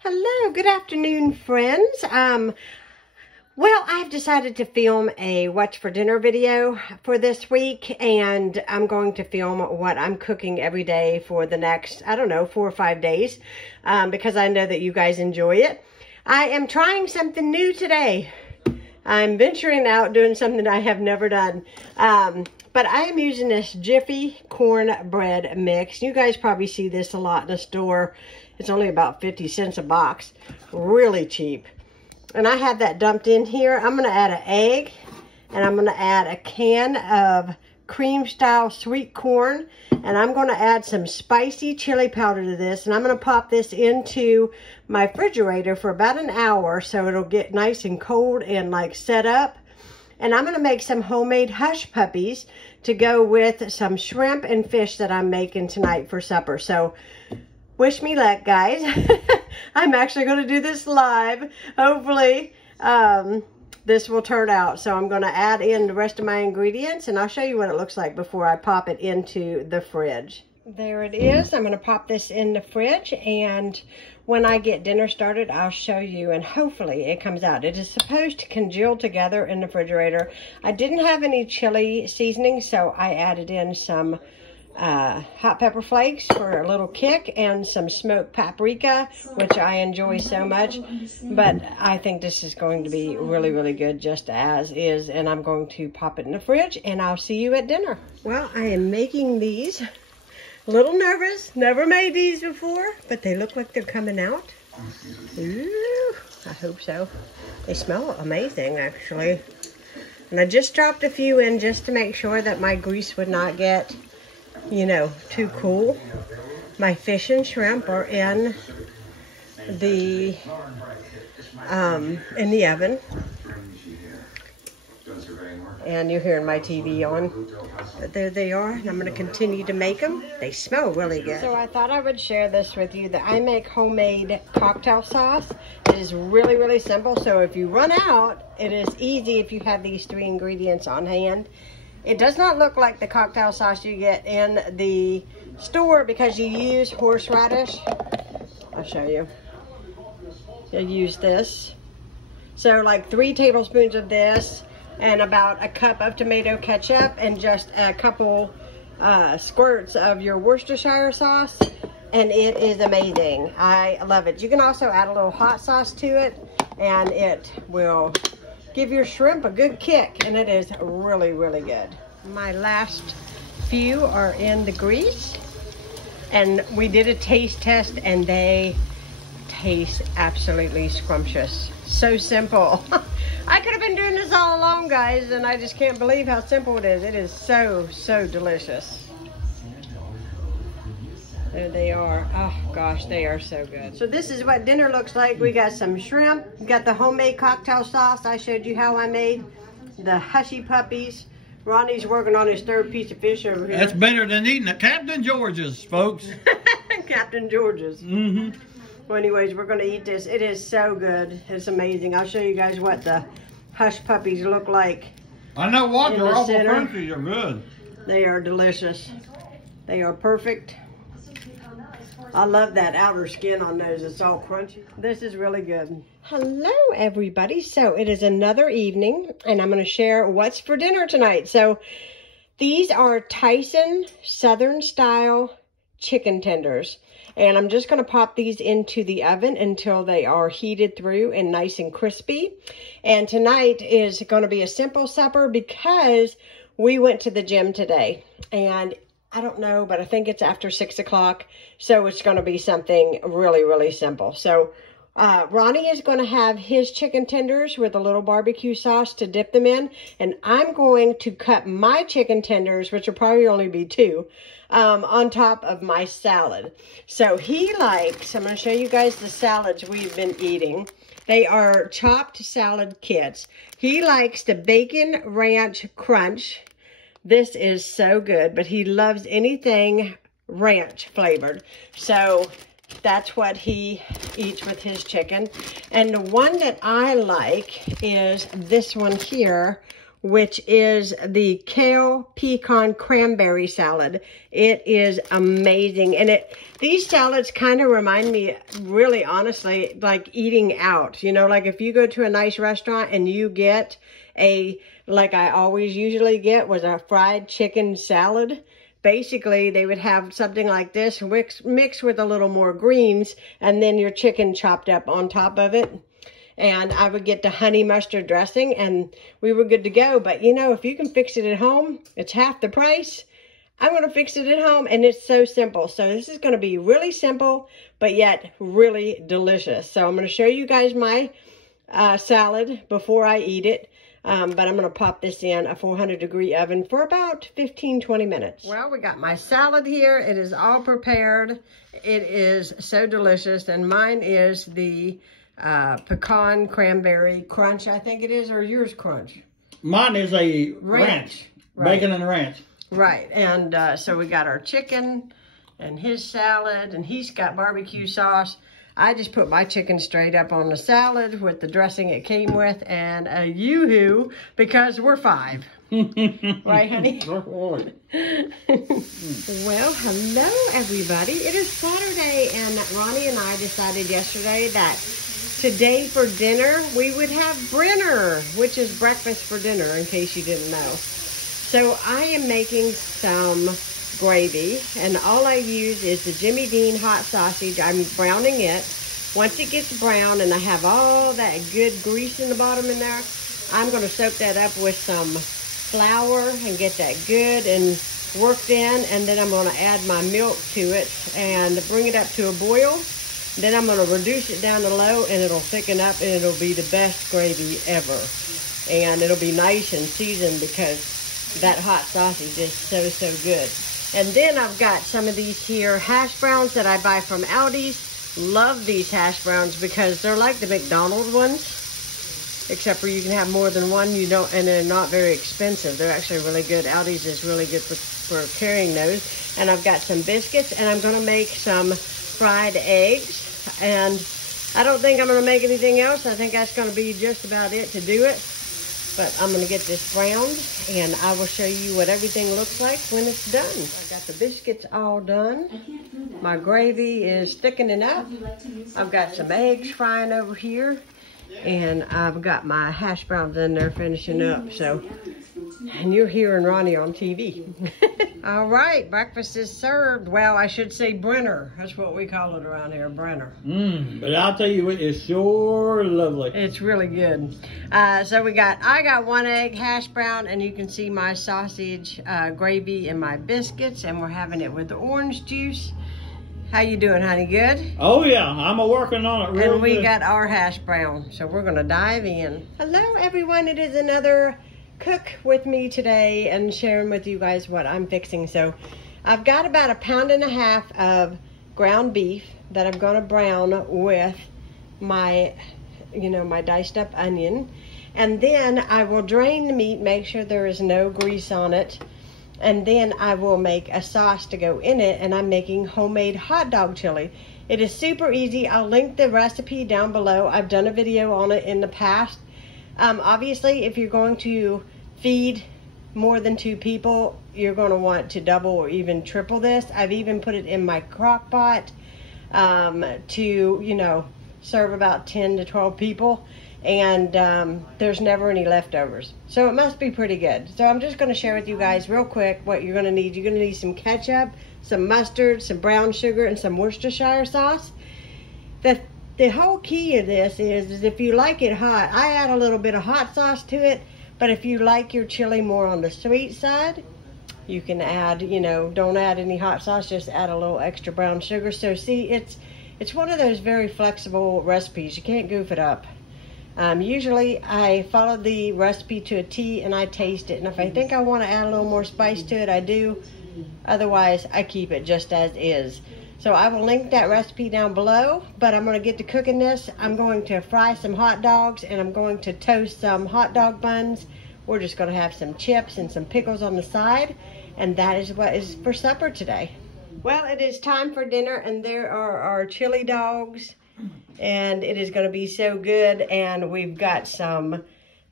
Hello, good afternoon, friends. Well, I've decided to film a what's for dinner video for this week, and I'm going to film what I'm cooking every day for the next, I don't know, 4 or 5 days, because I know that you guys enjoy it. I am trying something new today. I'm venturing out doing something I have never done. But I am using this Jiffy Cornbread mix. You guys probably see this a lot in the store. It's only about 50 cents a box. Really cheap. And I have that dumped in here. I'm going to add an egg. And I'm going to add a can of cream-style sweet corn. And I'm going to add some spicy chili powder to this. And I'm going to pop this into my refrigerator for about an hour so it'll get nice and cold and like set up. And I'm going to make some homemade hush puppies to go with some shrimp and fish that I'm making tonight for supper. So wish me luck, guys. I'm actually going to do this live. Hopefully this will turn out. So I'm going to add in the rest of my ingredients and I'll show you what it looks like before I pop it into the fridge. There it is. I'm going to pop this in the fridge, and when I get dinner started, I'll show you, and hopefully it comes out. It is supposed to congeal together in the refrigerator. I didn't have any chili seasoning, so I added in some hot pepper flakes for a little kick and some smoked paprika, which I enjoy so much. But I think this is going to be really, really good just as is, and I'm going to pop it in the fridge, and I'll see you at dinner. Well, I am making these. A little nervous, never made these before, but they look like they're coming out. Ooh, I hope so. They smell amazing, actually. And I just dropped a few in just to make sure that my grease would not get, you know, too cool. My fish and shrimp are in the oven. And you're hearing my TV on. But there they are, and I'm going to continue to make them. They smell really good. So I thought I would share this with you, that I make homemade cocktail sauce. It is really, really simple. So if you run out, it is easy if you have these 3 ingredients on hand. It does not look like the cocktail sauce you get in the store because you use horseradish. I'll show you. You'll use this. So like 3 tablespoons of this, and about a cup of tomato ketchup, and just a couple squirts of your Worcestershire sauce, and it is amazing. I love it. You can also add a little hot sauce to it, and it will give your shrimp a good kick, and it is really, really good. My last few are in the grease, and we did a taste test, and they taste absolutely scrumptious. So simple. I could have been doing this all along, guys, and I just can't believe how simple it is. It is so, so delicious. There they are. Oh, gosh, they are so good. So this is what dinner looks like. We got some shrimp. We got the homemade cocktail sauce. I showed you how I made the hushy puppies. Ronnie's working on his 3rd piece of fish over here. That's better than eating at Captain George's, folks. Captain George's. Mm-hmm. Well, anyways, we're going to eat this. It is so good. It's amazing. I'll show you guys what the hush puppies look like. I know what, they're awful crunchy. They're good. They are delicious. They are perfect. I love that outer skin on those. It's all crunchy. This is really good. Hello, everybody. So it is another evening, and I'm going to share what's for dinner tonight. So these are Tyson Southern style chicken tenders. And I'm just going to pop these into the oven until they are heated through and nice and crispy. And tonight is going to be a simple supper because we went to the gym today. And I don't know, but I think it's after 6 o'clock. So it's going to be something really, really simple. So Ronnie is going to have his chicken tenders with a little barbecue sauce to dip them in. And I'm going to cut my chicken tenders, which will probably only be 2, on top of my salad. So he likes, I'm going to show you guys the salads we've been eating. They are chopped salad kits. He likes the bacon ranch crunch. This is so good, but he loves anything ranch flavored. So that's what he eats with his chicken. And the one that I like is this one here which is the Kale Pecan Cranberry salad. It is amazing. And these salads kind of remind me, really honestly, like eating out. You know, like if you go to a nice restaurant and you get like I always usually get, was a fried chicken salad. Basically, they would have something like this mixed with a little more greens, and then your chicken chopped up on top of it. And I would get the honey mustard dressing, and we were good to go. But, you know, if you can fix it at home, it's half the price. I'm going to fix it at home, and it's so simple. So this is going to be really simple, but yet really delicious. So I'm going to show you guys my salad before I eat it. But I'm going to pop this in a 400-degree oven for about 15-20 minutes. Well, we got my salad here. It is all prepared. It is so delicious. And mine is the pecan cranberry crunch, I think it is, or yours crunch? Mine is a ranch. Right. Bacon and ranch. Right. And so we got our chicken and his salad, and he's got barbecue sauce. I just put my chicken straight up on the salad with the dressing it came with, and a yoo-hoo because we're 5. Right, honey? Well, hello, everybody. It is Saturday, and Ronnie and I decided yesterday that today for dinner, we would have Brenner, which is breakfast for dinner, in case you didn't know. So I am making some gravy, and all I use is the Jimmy Dean hot sausage. I'm browning it. Once it gets brown and I have all that good grease in the bottom in there, I'm going to soak that up with some flour and get that good and worked in, and then I'm going to add my milk to it and bring it up to a boil. Then I'm going to reduce it down to low, and it'll thicken up, and it'll be the best gravy ever. And it'll be nice and seasoned because that hot sausage is so, so good. And then I've got some of these here hash browns that I buy from Aldi's. Love these hash browns because they're like the McDonald's ones, except for you can have more than one. You don't, and they're not very expensive. They're actually really good. Aldi's is really good for carrying those. And I've got some biscuits, and I'm going to make some fried eggs. And I don't think I'm going to make anything else. I think that's going to be just about it to do it. But I'm going to get this browned, and I will show you what everything looks like when it's done. I got the biscuits all done. My gravy is thickening up. I've got some eggs frying over here, and I've got my hash browns in there finishing up. So, and you're hearing Ronnie on TV. All right, breakfast is served. Well, I should say Brenner. That's what we call it around here, Brenner. But I'll tell you, it is sure lovely. It's really good. So I got 1 egg hash brown, and you can see my sausage gravy and my biscuits, and we're having it with the orange juice. How you doing, honey? Good? Oh, yeah. I'm working on it real And we good. got our hash brown, so we're going to dive in. Hello, everyone. It is another cook with me today and sharing with you guys what I'm fixing. So I've got about 1.5 pounds of ground beef that I'm going to brown with my, my diced up onion. And then I will drain the meat, make sure there is no grease on it. And then I will make a sauce to go in it, and I'm making homemade hot dog chili. It is super easy. I'll link the recipe down below. I've done a video on it in the past. Obviously, if you're going to feed more than 2 people, you're going to want to double or even triple this. I've even put it in my crock pot to, serve about 10 to 12 people. And there's never any leftovers. So it must be pretty good. So I'm just going to share with you guys real quick what you're going to need. You're going to need some ketchup, some mustard, some brown sugar, and some Worcestershire sauce. The whole key of this is if you like it hot, I add a little bit of hot sauce to it. But if you like your chili more on the sweet side, you can add, don't add any hot sauce, just add a little extra brown sugar. So see, it's one of those very flexible recipes. You can't goof it up. Usually I follow the recipe to a T and I taste it. And if I think I want to add a little more spice to it, I do. Otherwise, I keep it just as is. So I will link that recipe down below, but I'm going to get to cooking this. I'm going to fry some hot dogs, and I'm going to toast some hot dog buns. We're just going to have some chips and some pickles on the side, and that is what is for supper today. Well, it is time for dinner, and there are our chili dogs, and it is going to be so good. And we've got some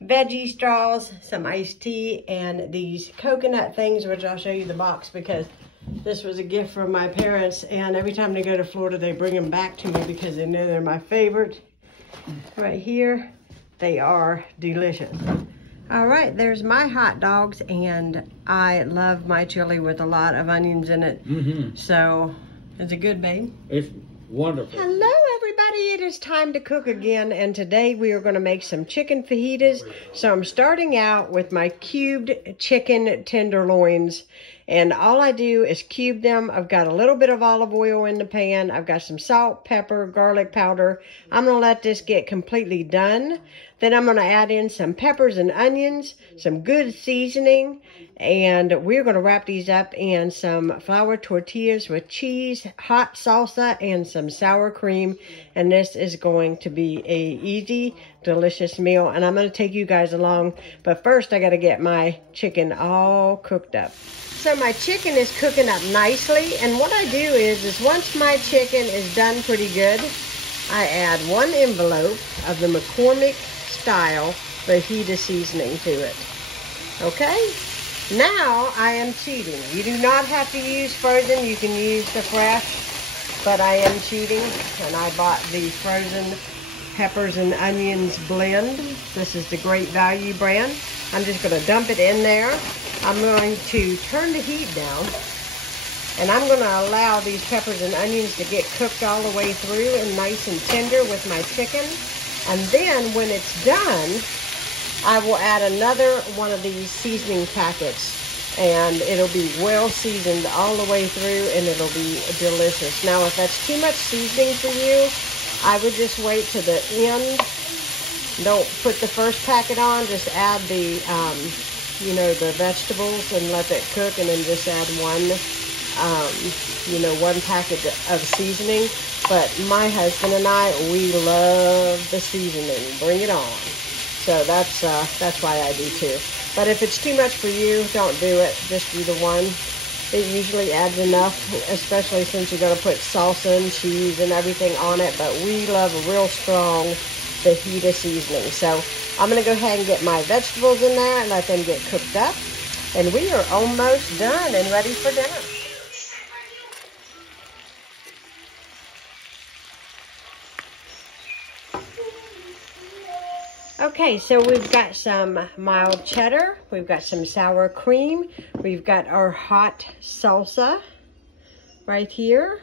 veggie straws, some iced tea, and these coconut things, which I'll show you the box because this was a gift from my parents, and every time they go to Florida, they bring them back to me because they know they're my favorite. Right here, they are delicious. All right, there's my hot dogs, and I love my chili with a lot of onions in it. So, is it good, babe? It's wonderful. Hello, everybody. It is time to cook again, and today we are going to make some chicken fajitas. So I'm starting out with my cubed chicken tenderloins, and all I do is cube them. I've got a little bit of olive oil in the pan. I've got some salt, pepper, garlic powder. I'm going to let this get completely done. Then I'm going to add in some peppers and onions, some good seasoning, and we're going to wrap these up in some flour tortillas with cheese, hot salsa, and some sour cream. And this is going to be a easy, delicious meal. And I'm going to take you guys along. But first, I got to get my chicken all cooked up. So my chicken is cooking up nicely. And what I do is once my chicken is done pretty good, I add 1 envelope of the Mccormick style fajita seasoning to it. Okay? Now I am cheating. You do not have to use frozen. You can use the fresh, but I am cheating, and I bought the frozen peppers and onions blend. This is the Great Value brand. I'm just going to dump it in there. I'm going to turn the heat down, and I'm going to allow these peppers and onions to get cooked all the way through and nice and tender with my chicken. And then when it's done, I will add another one of these seasoning packets, and it'll be well seasoned all the way through, and it'll be delicious. Now, if that's too much seasoning for you, I would just wait to the end. Don't put the first packet on. Just add the, the vegetables and let that cook, and then just add one packet of seasoning. But my husband and I, we love the seasoning. Bring it on. So that's why I do too. But if it's too much for you, don't do it. Just do the one. It usually adds enough, especially since you're going to put salsa and cheese and everything on it. But we love a real strong fajita seasoning. So I'm going to go ahead and get my vegetables in there and let them get cooked up. And we are almost done and ready for dinner. Okay, so we've got some mild cheddar, we've got some sour cream, we've got our hot salsa right here,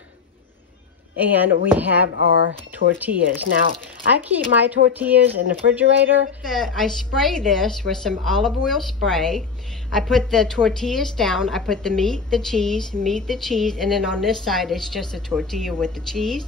and we have our tortillas. Now, I keep my tortillas in the refrigerator. I spray this with some olive oil spray. I put the tortillas down, I put the meat, the cheese, and then on this side, it's just a tortilla with the cheese.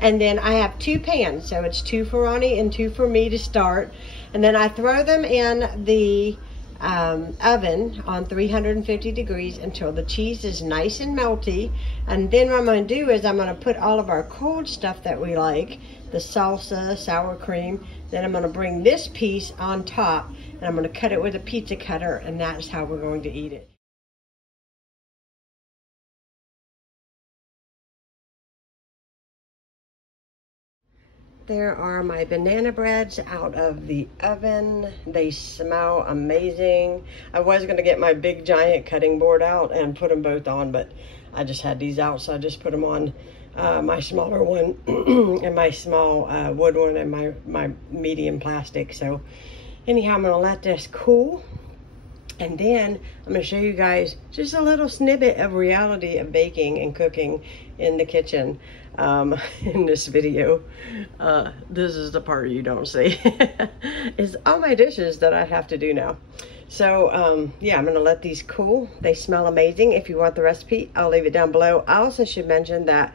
And then I have 2 pans, so it's 2 for Ronnie and 2 for me to start. And then I throw them in the oven on 350 degrees until the cheese is nice and melty. And then what I'm going to do is I'm going to put all of our cold stuff that we like, the salsa, sour cream. Then I'm going to bring this piece on top, and I'm going to cut it with a pizza cutter, and that's how we're going to eat it. There are my banana breads out of the oven. They smell amazing. I was going to get my big giant cutting board out and put them both on, but I just had these out, so I just put them on my smaller one and my small wood one and my medium plastic. So anyhow, I'm going to let this cool. And then I'm going to show you guys just a little snippet of reality of baking and cooking in the kitchen in this video. This is the part you don't see. It's all my dishes that I have to do now. So yeah, I'm going to let these cool. They smell amazing. If you want the recipe, I'll leave it down below. I also should mention that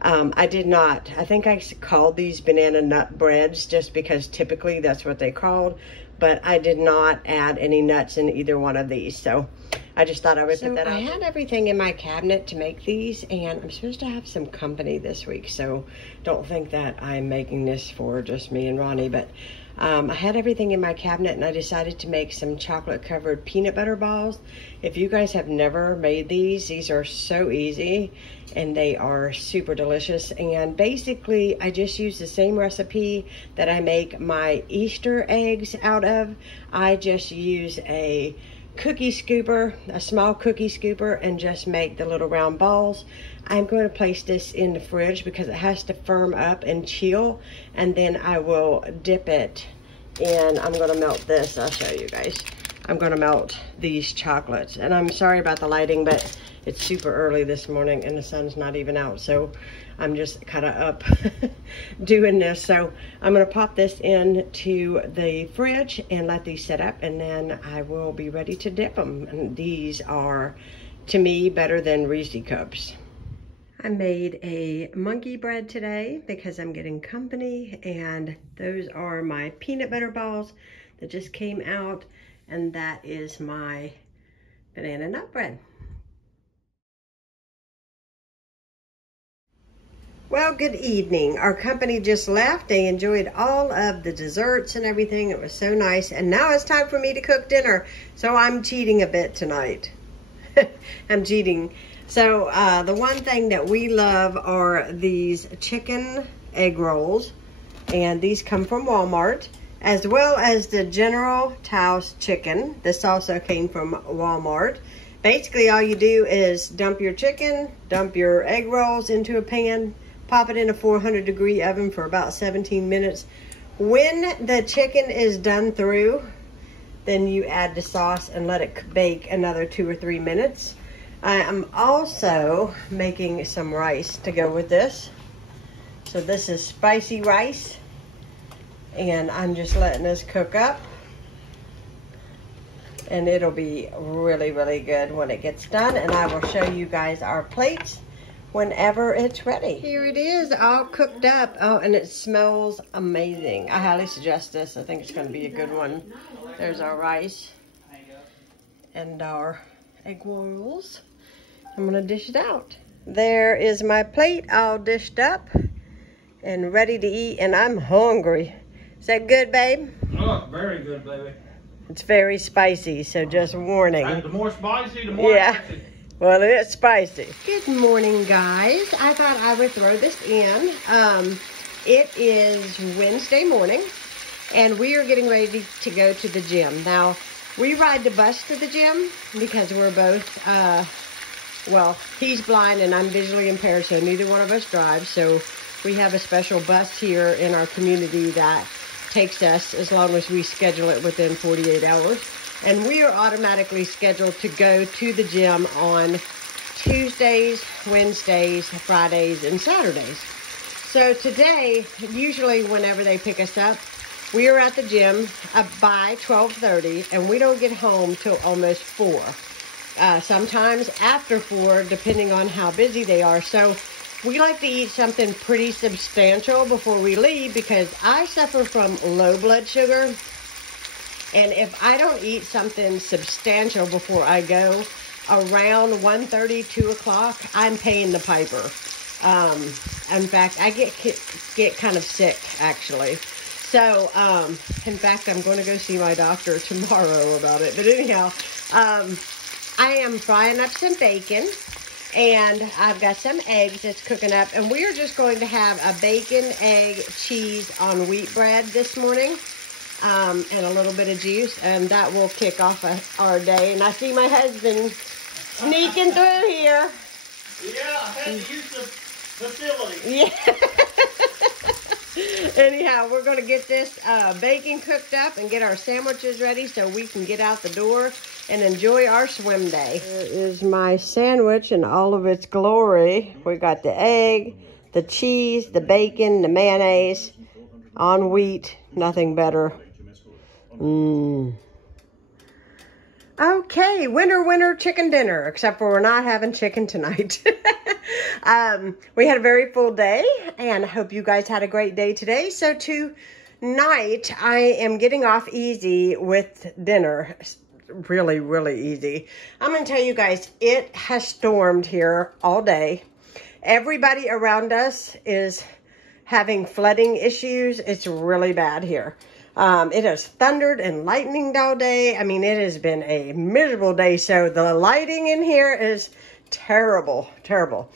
I think I called these banana nut breads just because typically that's what they called. But I did not add any nuts in either one of these. So I just thought I would put that out. I had everything in my cabinet to make these, and I'm supposed to have some company this week. So don't think that I'm making this for just me and Ronnie. But I had everything in my cabinet, and I decided to make some chocolate-covered peanut butter balls. If you guys have never made these are so easy, and they are super delicious. And basically, I just use the same recipe that I make my Easter eggs out out of. I just use a cookie scooper, a small cookie scooper, and just make the little round balls. I'm going to place this in the fridge because it has to firm up and chill, and then I will dip it in. I'm going to melt this. I'll show you guys. I'm going to melt these chocolates, and I'm sorry about the lighting, but it's super early this morning and the sun's not even out, so I'm just kind of up doing this. So I'm going to pop this into the fridge and let these set up, and then I will be ready to dip them. And these are, to me, better than Reese cups. I made a monkey bread today because I'm getting company, and those are my peanut butter balls that just came out, and that is my banana nut bread. Well, good evening. Our company just left. They enjoyed all of the desserts and everything. It was so nice. And now it's time for me to cook dinner. So I'm cheating a bit tonight. I'm cheating. So the one thing that we love are these chicken egg rolls. And these come from Walmart, as well as the General Tso's chicken. This also came from Walmart. Basically, all you do is dump your chicken, dump your egg rolls into a pan, pop it in a 400-degree oven for about 17 minutes. When the chicken is done through, then you add the sauce and let it bake another 2 or 3 minutes. I am also making some rice to go with this. So this is spicy rice, and I'm just letting this cook up. And it'll be really, really good when it gets done. And I will show you guys our plates whenever it's ready. Here it is, all cooked up. Oh, and it smells amazing. I highly suggest this. I think it's going to be a good one. There's our rice and our egg rolls. I'm going to dish it out. There is my plate all dished up and ready to eat, and I'm hungry. Is that good, babe? Oh, very good, baby. It's very spicy, so just warning. The more spicy, the more spicy. Well, it's spicy. Good morning, guys. I thought I would throw this in. It is Wednesday morning, and we are getting ready to go to the gym. Now, we ride the bus to the gym because we're both, well, he's blind and I'm visually impaired, so neither one of us drives. So we have a special bus here in our community that takes us as long as we schedule it within 48 hours. And we are automatically scheduled to go to the gym on Tuesdays, Wednesdays, Fridays, and Saturdays. So today, usually whenever they pick us up, we are at the gym by 12:30, and we don't get home till almost 4. Sometimes after 4, depending on how busy they are. So we like to eat something pretty substantial before we leave because I suffer from low blood sugar. And if I don't eat something substantial before I go, around 1:30, 2 o'clock, I'm paying the piper. In fact, I get kind of sick, actually. So, in fact, I'm going to go see my doctor tomorrow about it. But anyhow, I am frying up some bacon. And I've got some eggs that's cooking up. And we are just going to have a bacon, egg, cheese on wheat bread this morning. And a little bit of juice. And that will kick off our day. And I see my husband sneaking through here. Yeah, I had to use the facility. Yeah. Anyhow, we're going to get this bacon cooked up and get our sandwiches ready so we can get out the door and enjoy our swim day. Here is my sandwich in all of its glory. We got the egg, the cheese, the bacon, the mayonnaise on wheat. Nothing better. Okay, winter chicken dinner, except for we're not having chicken tonight. We had a very full day, and I hope you guys had a great day today. So tonight, I am getting off easy with dinner. Really, really easy. I'm going to tell you guys, it has stormed here all day. Everybody around us is having flooding issues. It's really bad here. It has thundered and lightninged all day. I mean, it has been a miserable day. So the lighting in here is terrible, terrible.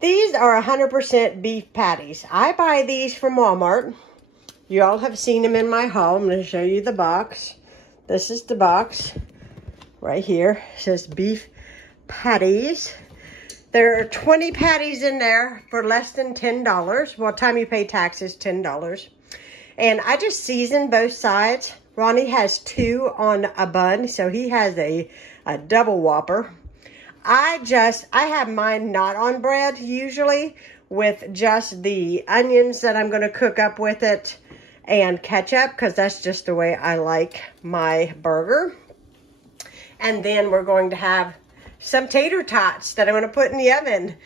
These are 100% beef patties. I buy these from Walmart. You all have seen them in my haul. I'm going to show you the box. This is the box right here. It says beef patties. There are 20 patties in there for less than $10. Well, time you pay taxes, $10. And I just seasoned both sides. Ronnie has 2 on a bun, so he has a double Whopper. I have mine not on bread usually, with just the onions that I'm going to cook up with it and ketchup, because that's just the way I like my burger. And then we're going to have some tater tots that I'm going to put in the oven.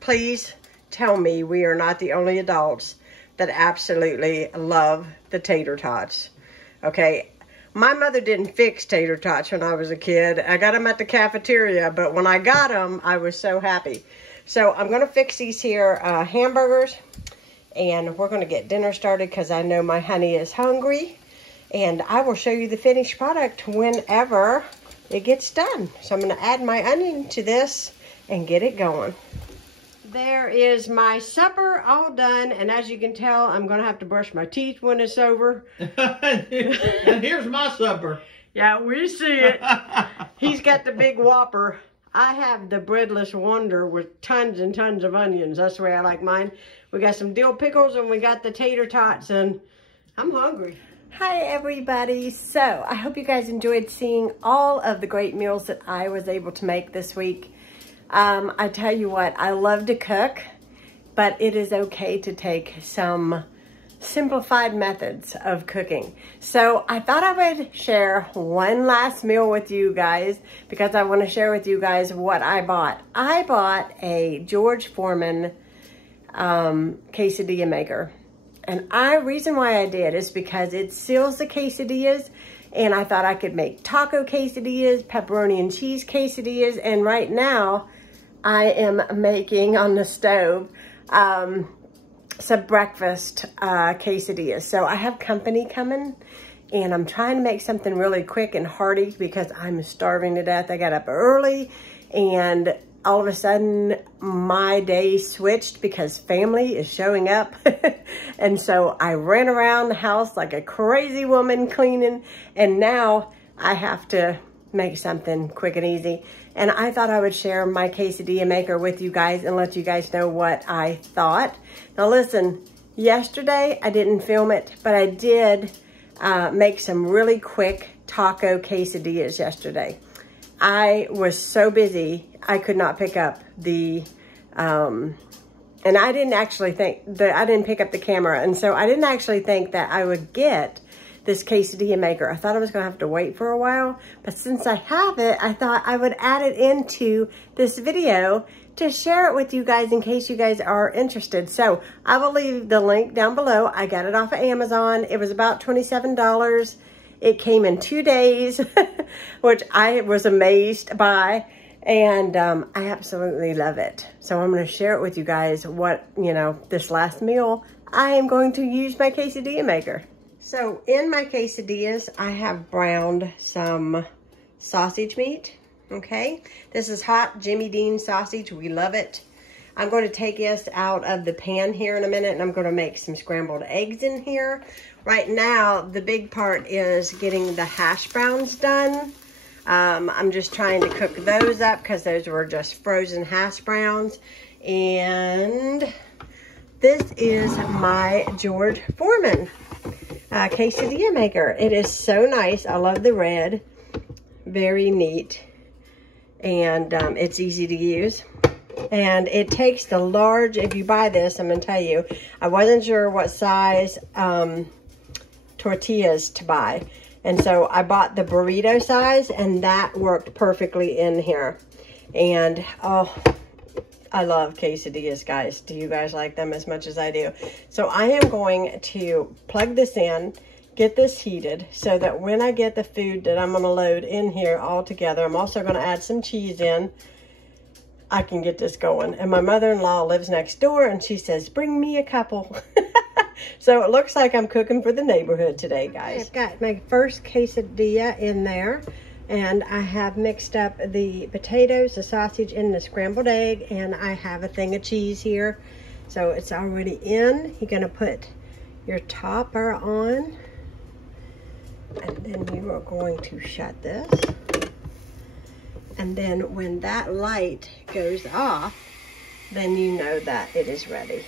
Please tell me we are not the only adults that absolutely love the tater tots. Okay, my mother didn't fix tater tots when I was a kid. I got them at the cafeteria, but when I got them, I was so happy. So I'm going to fix these here hamburgers, and we're going to get dinner started because I know my honey is hungry. And I will show you the finished product whenever it gets done. So I'm going to add my onion to this and get it going. There is my supper all done, and as you can tell, I'm going to have to brush my teeth when it's over. And here's my supper. Yeah, we see it. He's got the big Whopper. I have the breadless wonder with tons and tons of onions. That's the way I like mine. We got some dill pickles, and we got the tater tots, and I'm hungry. Hi everybody. So I hope you guys enjoyed seeing all of the great meals that I was able to make this week. I tell you what, I love to cook, but it is okay to take some simplified methods of cooking. So I thought I would share one last meal with you guys because I want to share with you guys what I bought. I bought a George Foreman quesadilla maker. And reason why I did is because it seals the quesadillas, and I thought I could make taco quesadillas, pepperoni and cheese quesadillas, and right now I am making on the stove some breakfast quesadillas. So I have company coming, and I'm trying to make something really quick and hearty because I'm starving to death. I got up early, and all of a sudden my day switched because family is showing up. And so I ran around the house like a crazy woman cleaning, and now I have to make something quick and easy. And I thought I would share my quesadilla maker with you guys and let you guys know what I thought. Now listen, yesterday I didn't film it, but I did make some really quick taco quesadillas yesterday. I was so busy, I could not pick up the, and I didn't actually think that I didn't pick up the camera. And so I didn't actually think that I would get this quesadilla maker. I thought I was gonna have to wait for a while, but since I have it, I thought I would add it into this video to share it with you guys in case you guys are interested. So I will leave the link down below. I got it off of Amazon. It was about $27. It came in 2 days, which I was amazed by, and I absolutely love it. So I'm going to share it with you guys what, this last meal, I am going to use my quesadilla maker. So in my quesadillas, I have browned some sausage meat, okay? This is hot Jimmy Dean sausage. We love it. I'm going to take this out of the pan here in a minute, and I'm going to make some scrambled eggs in here. Right now, the big part is getting the hash browns done. I'm just trying to cook those up because those were just frozen hash browns. And this is my George Foreman quesadilla maker. It is so nice. I love the red. Very neat. And it's easy to use. And it takes the large, if you buy this, I'm going to tell you, I wasn't sure what size tortillas to buy. And so I bought the burrito size, and that worked perfectly in here. And, oh, I love quesadillas, guys. Do you guys like them as much as I do? So I am going to plug this in, get this heated, so that when I get the food that I'm going to load in here all together, I'm also going to add some cheese in. I can get this going. And my mother-in-law lives next door, and she says, bring me a couple. So it looks like I'm cooking for the neighborhood today, guys. I've got my first quesadilla in there, and I have mixed up the potatoes, the sausage, and the scrambled egg, and I have a thing of cheese here. So it's already in. You're gonna put your topper on. And then you are going to shut this. And then when that light goes off, then you know that it is ready.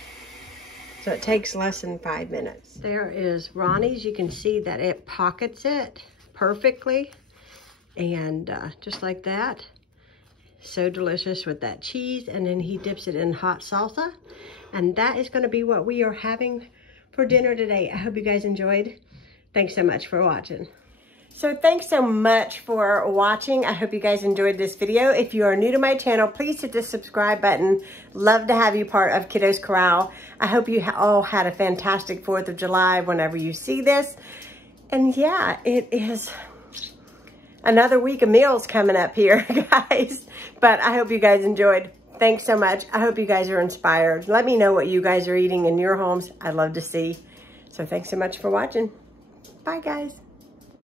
So it takes less than 5 minutes. There is Ronnie's. You can see that it pockets it perfectly. And just like that. So delicious with that cheese. And then he dips it in hot salsa. And that is going to be what we are having for dinner today. I hope you guys enjoyed. Thanks so much for watching. So thanks so much for watching. I hope you guys enjoyed this video. If you are new to my channel, please hit the subscribe button. Love to have you part of Kiddos Koral. I hope you all had a fantastic 4th of July whenever you see this. And yeah, it is another week of meals coming up here, guys. But I hope you guys enjoyed. Thanks so much. I hope you guys are inspired. Let me know what you guys are eating in your homes. I'd love to see. So thanks so much for watching. Bye, guys.